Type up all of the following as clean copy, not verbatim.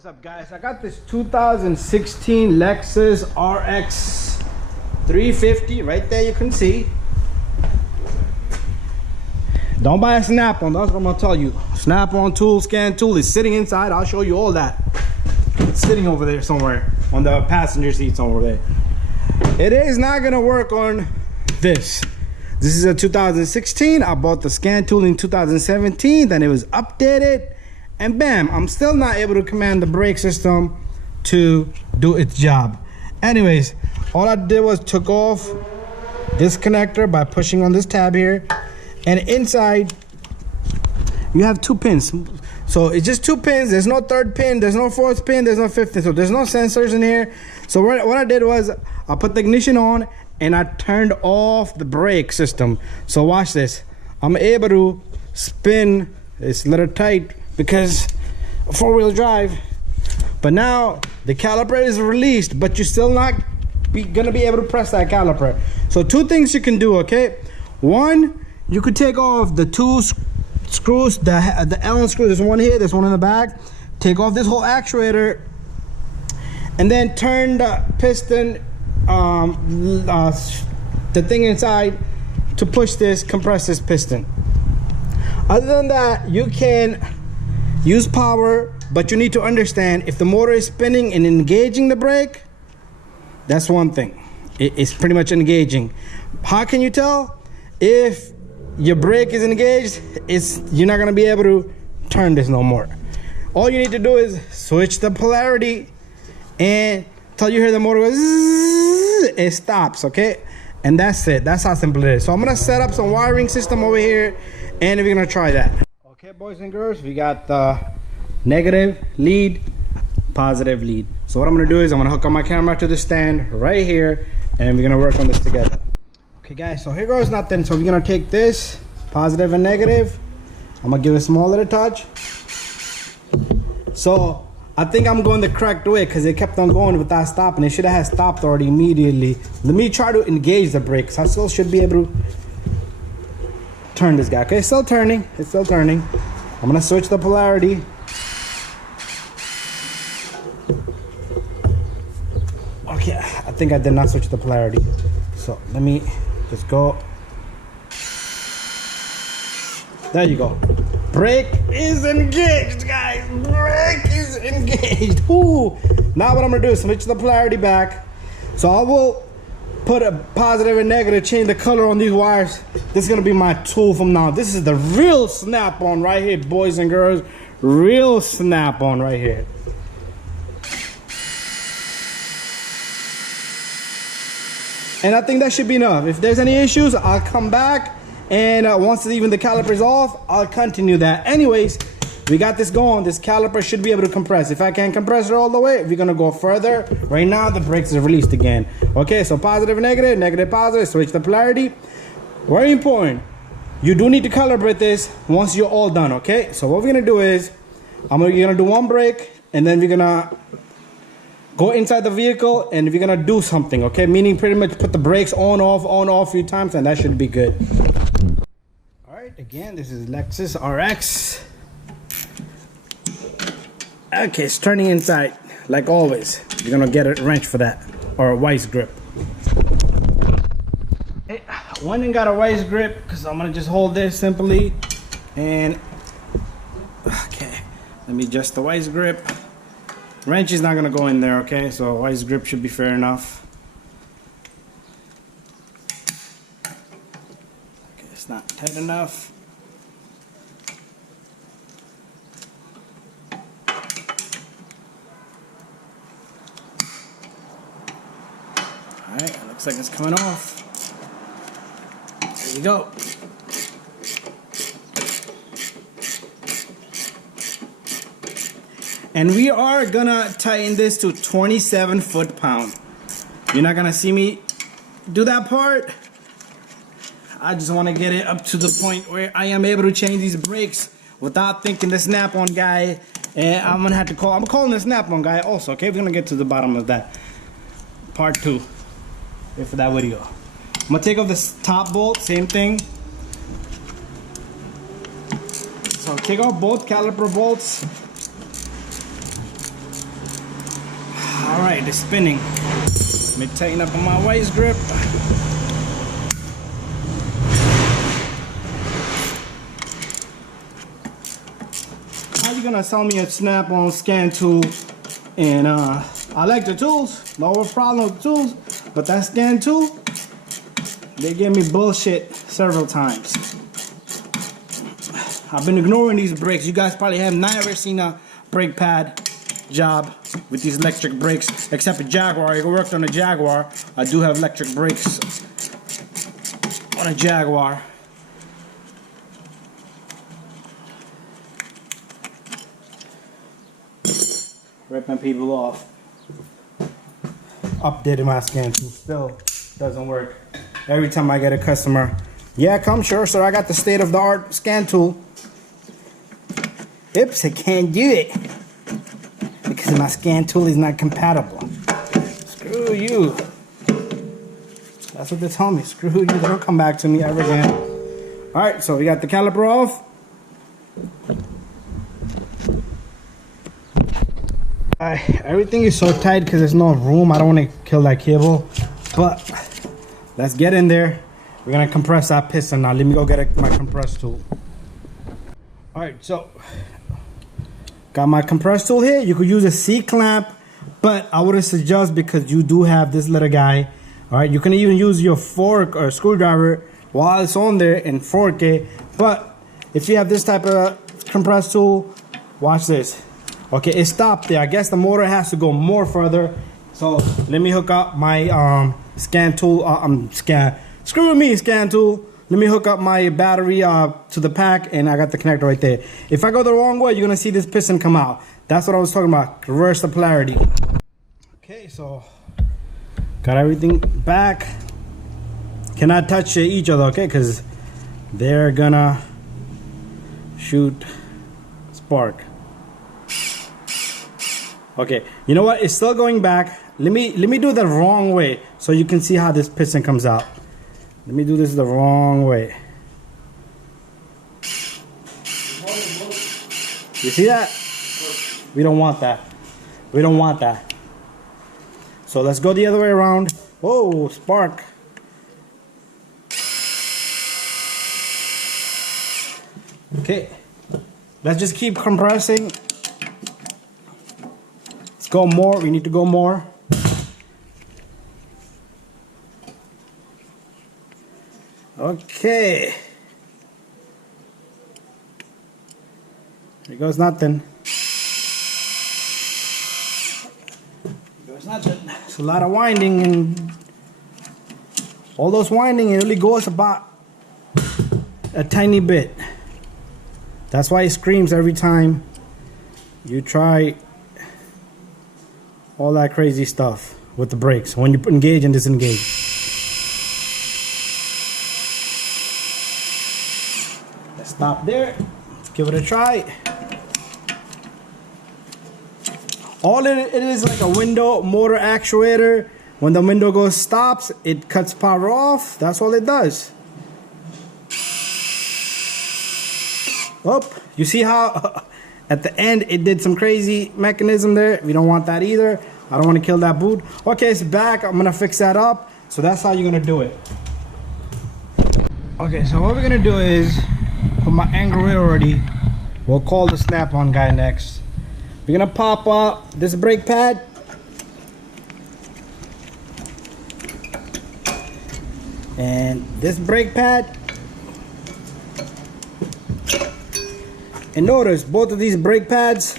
What's up, guys? I got this 2016 Lexus RX 350 right there. You can see. Don't buy a snap-on. That's what I'm gonna tell you. Snap-on tool, scan tool is sitting inside. I'll show you all that. It's sitting over there somewhere on the passenger seat somewhere there. It is not gonna work on this. This is a 2016. I bought the scan tool in 2017. Then it was updated. And bam, I'm still not able to command the brake system to do its job. Anyways, all I did was took off this connector by pushing on this tab here. And inside, you have two pins. So it's just two pins. There's no third pin. There's no fourth pin. There's no fifth pin. So there's no sensors in here. So what I did was I put the ignition on and I turned off the brake system. So watch this. I'm able to spin. It's a little tight because four-wheel drive, but now the caliper is released, but you're still not gonna be able to press that caliper. So two things you can do, okay? One, you could take off the two screws, the Allen screw. There's one here, there's one in the back. Take off this whole actuator and then turn the piston, the thing inside to push this, compress this piston. Other than that, you can use power, but you need to understand if the motor is spinning and engaging the brake, that's one thing. It's pretty much engaging. How can you tell? If your brake is engaged, you're not gonna be able to turn this no more. All you need to do is switch the polarity and till you hear the motor go zzz, it stops, okay? And that's it. That's how simple it is. So I'm gonna set up some wiring system over here and we're gonna try that. Okay, boys and girls, we got the negative lead, positive lead. So what I'm gonna do is I'm gonna hook up my camera to the stand right here and we're gonna work on this together. Okay guys, so here goes nothing. So we're gonna take this positive and negative. I'm gonna give it a small little touch. So I think I'm going the correct way because it kept on going without stopping. It should have stopped already immediately. Let me try to engage the brakes. I still should be able to turn this guy. Okay, it's still turning. It's still turning. I'm gonna switch the polarity. Okay, I think I did not switch the polarity. So let me just go. There you go. Brake is engaged, guys. Brake is engaged. Ooh. Now what I'm gonna do is switch the polarity back. So I will put a positive and negative, change the color on these wires. This is gonna be my tool from now. This is the real snap-on right here, boys and girls. Real snap-on right here. And I think that should be enough. If there's any issues, I'll come back. And once even the caliper is off, I'll continue that. Anyways, we got this going. This caliper should be able to compress. If I can't compress it all the way, we're gonna go further. Right now, the brakes are released again. Okay, so positive, negative, negative, positive, switch the polarity. Very important. You do need to calibrate this once you're all done, okay? So what we're gonna do is, you're gonna do one brake, and then we're gonna go inside the vehicle, and we're gonna do something, okay? Meaning pretty much put the brakes on, off a few times, and that should be good. All right, again, this is Lexus RX. Okay, it's turning inside, like always. You're gonna get a wrench for that, or a vice grip. Hey, one and got a vice grip, because I'm gonna just hold this simply, and, okay, let me adjust the vice grip. Wrench is not gonna go in there, okay? So vice grip should be fair enough. Okay, it's not tight enough. Alright, it looks like it's coming off. There you go. And we are gonna tighten this to 27 foot-pound. You're not gonna see me do that part. I just wanna get it up to the point where I am able to change these brakes without thinking the snap-on guy. And I'm calling the snap-on guy also, okay? We're gonna get to the bottom of that. Part 2. Wait for that video. I'm gonna take off this top bolt, same thing. So take off both caliper bolts. right, it's spinning. Let me tighten up on my vice grip. How you gonna sell me a snap-on scan tool? And I like the tools, no problem with the tools, but that scan tool, they gave me bullshit several times. I've been ignoring these brakes. You guys probably have never seen a brake pad job with these electric brakes, except a Jaguar. I worked on a Jaguar. I do have electric brakes on a Jaguar. Ripping people off. Updated my scan tool, still doesn't work. Every time I get a customer, yeah, come sure, sir, I got the state-of-the-art scan tool. Oops, I can't do it because my scan tool is not compatible. Screw you. That's what they tell me. Screw you. They don't come back to me ever again. All right, so we got the caliper off. Everything is so tight because there's no room. I don't want to kill that cable, but let's get in there. We're gonna compress that piston now. Let me go get my compress tool. All right, so got my compress tool here. You could use a C-clamp, but I wouldn't suggest because you do have this little guy. All right, you can even use your fork or screwdriver while it's on there and fork it. But if you have this type of compress tool, watch this. Okay, it stopped there. I guess the motor has to go more further. So let me hook up my scan tool. Screw me, scan tool. Let me hook up my battery to the pack, and I got the connector right there. If I go the wrong way, you're gonna see this piston come out. That's what I was talking about. Reverse the polarity. Okay, so got everything back. Cannot touch each other, okay? Because they're gonna shoot spark. Okay, you know what? It's still going back. Let me do the wrong way so you can see how this piston comes out. Let me do this the wrong way. You see that? We don't want that. We don't want that. So let's go the other way around. Whoa, spark. Okay, let's just keep compressing. Let's go more. We need to go more. Okay. There goes nothing. There goes nothing. It's a lot of winding, and all those winding, it only goes about a tiny bit. That's why it screams every time you try all that crazy stuff with the brakes when you engage and disengage. Let's stop there. Let's give it a try. All it is like a window motor actuator. When the window goes stops, it cuts power off. That's all it does. Oh, you see how at the end it did some crazy mechanism there? We don't want that either. I don't want to kill that boot. Okay, it's back. I'm gonna fix that up. So that's how you're gonna do it. Okay, so what we're gonna do is put my angle here already. We'll call the snap-on guy next. We're gonna pop up this brake pad. And this brake pad. And notice both of these brake pads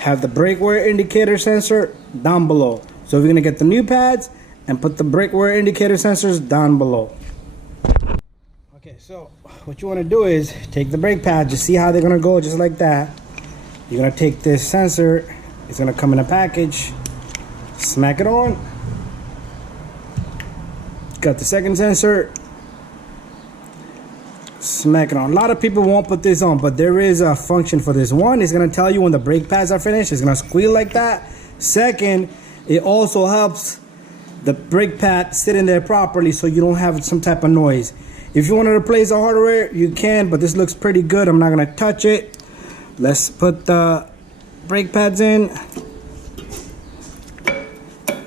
have the brake wear indicator sensor down below. So we're gonna get the new pads and put the brake wear indicator sensors down below. Okay, so what you wanna do is take the brake pads, just see how they're gonna go just like that. You're gonna take this sensor, it's gonna come in a package, smack it on. Got the second sensor, smack it on. A lot of people won't put this on, but there is a function for this. One, it's gonna tell you when the brake pads are finished. It's gonna squeal like that. Second, it also helps the brake pad sit in there properly so you don't have some type of noise. If you want to replace the hardware, you can, but this looks pretty good. I'm not gonna touch it. Let's put the brake pads in.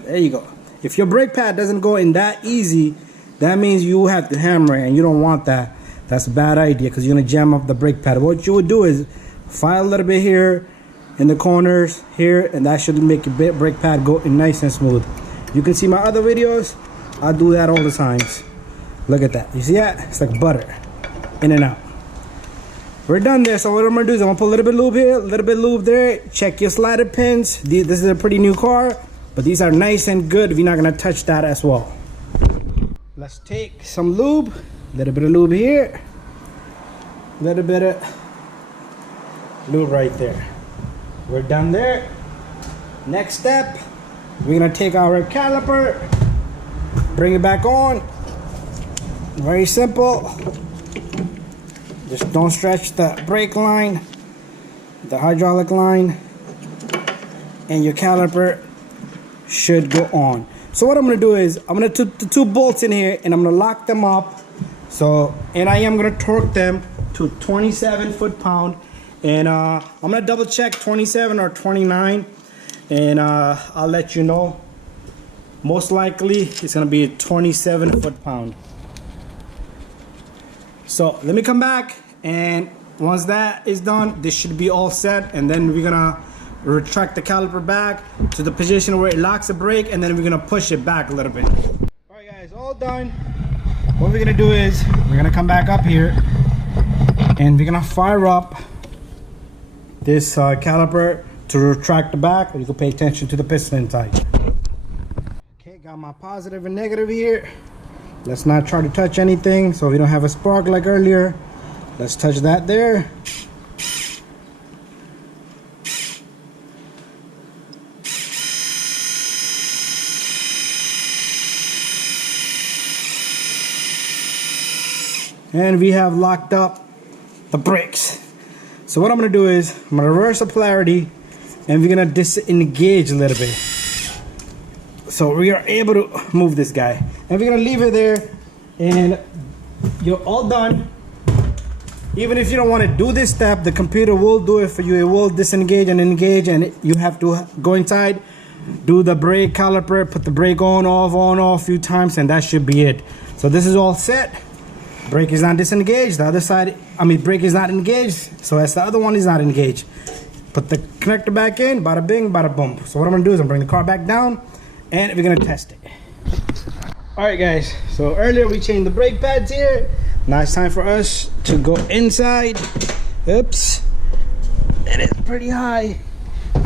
There you go. If your brake pad doesn't go in that easy, that means you have to hammer it, and you don't want that. That's a bad idea because you're gonna jam up the brake pad. What you would do is file a little bit here in the corners here, and that should make your brake pad go in nice and smooth. You can see my other videos. I do that all the times. Look at that. You see that? It's like butter, in and out. We're done there. So what I'm gonna do is I'm gonna put a little bit of lube here, a little bit of lube there. Check your slider pins. This is a pretty new car, but these are nice and good if you're not gonna touch that as well. Let's take some lube, a little bit of lube here, a little bit of lube right there. We're done there. Next step, we're gonna take our caliper, bring it back on. Very simple. Just don't stretch the brake line, the hydraulic line, and your caliper should go on. So what I'm gonna do is I'm gonna put the 2 bolts in here and I'm gonna lock them up. So, and I am gonna torque them to 27 foot-pound. And I'm gonna double check 27 or 29, and I'll let you know. Most likely it's gonna be a 27 foot-pound. So let me come back, and once that is done, this should be all set, and then we're gonna retract the caliper back to the position where it locks the brake, and then we're gonna push it back a little bit. All right guys, all done. What we're gonna do is we're gonna come back up here and we're gonna fire up this caliper to retract the back. You can pay attention to the piston inside. Okay, got my positive and negative here. Let's not try to touch anything so we don't have a spark like earlier. Let's touch that there. And we have locked up the brakes. So what I'm gonna do is I'm gonna reverse the polarity, and we're gonna disengage a little bit. So we are able to move this guy, and we're gonna leave it there, and you're all done. Even if you don't want to do this step, the computer will do it for you. It will disengage and engage, and you have to go inside, do the brake caliper, put the brake on off a few times, and that should be it. So this is all set. Brake is not disengaged. The other side, brake is not engaged, so as the other one is not engaged. Put the connector back in, bada bing, bada boom. So what I'm gonna do is I'm bring the car back down, and we're gonna test it. All right guys, so earlier we changed the brake pads here. Now it's time for us to go inside. Oops, it is pretty high.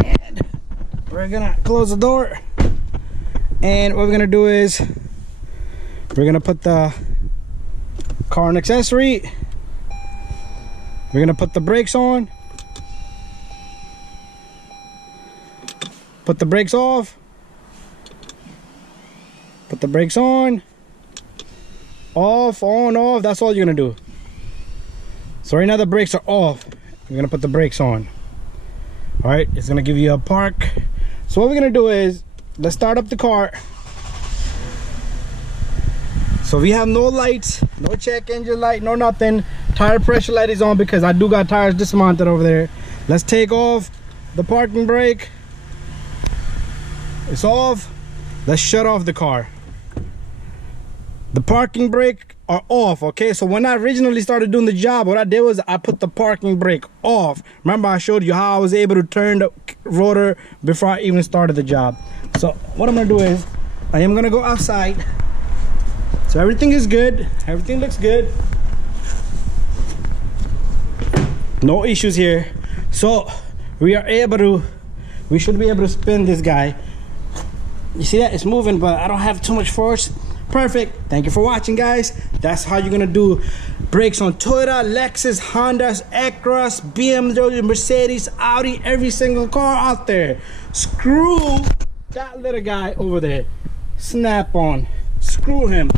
And we're gonna close the door. And what we're gonna do is we're gonna put the car and accessory. We're gonna put the brakes on. Put the brakes off. Put the brakes on. Off, on, off. That's all you're gonna do. So right now the brakes are off. We're gonna put the brakes on. All right, it's gonna give you a park. So what we're gonna do is let's start up the car. So we have no lights, no check engine light, no nothing. Tire pressure light is on because I do got tires dismounted over there. Let's take off the parking brake. It's off. Let's shut off the car. The parking brake are off, okay? So when I originally started doing the job, what I did was I put the parking brake off. Remember I showed you how I was able to turn the rotor before I even started the job. So what I'm gonna do is I am gonna go outside. So everything is good, everything looks good. No issues here. So we should be able to spin this guy. You see that? It's moving, but I don't have too much force. Perfect. Thank you for watching, guys. That's how you're gonna do brakes on Toyota, Lexus, Hondas, Acura, BMW, Mercedes, Audi, every single car out there. Screw that little guy over there. Snap on. Screw him.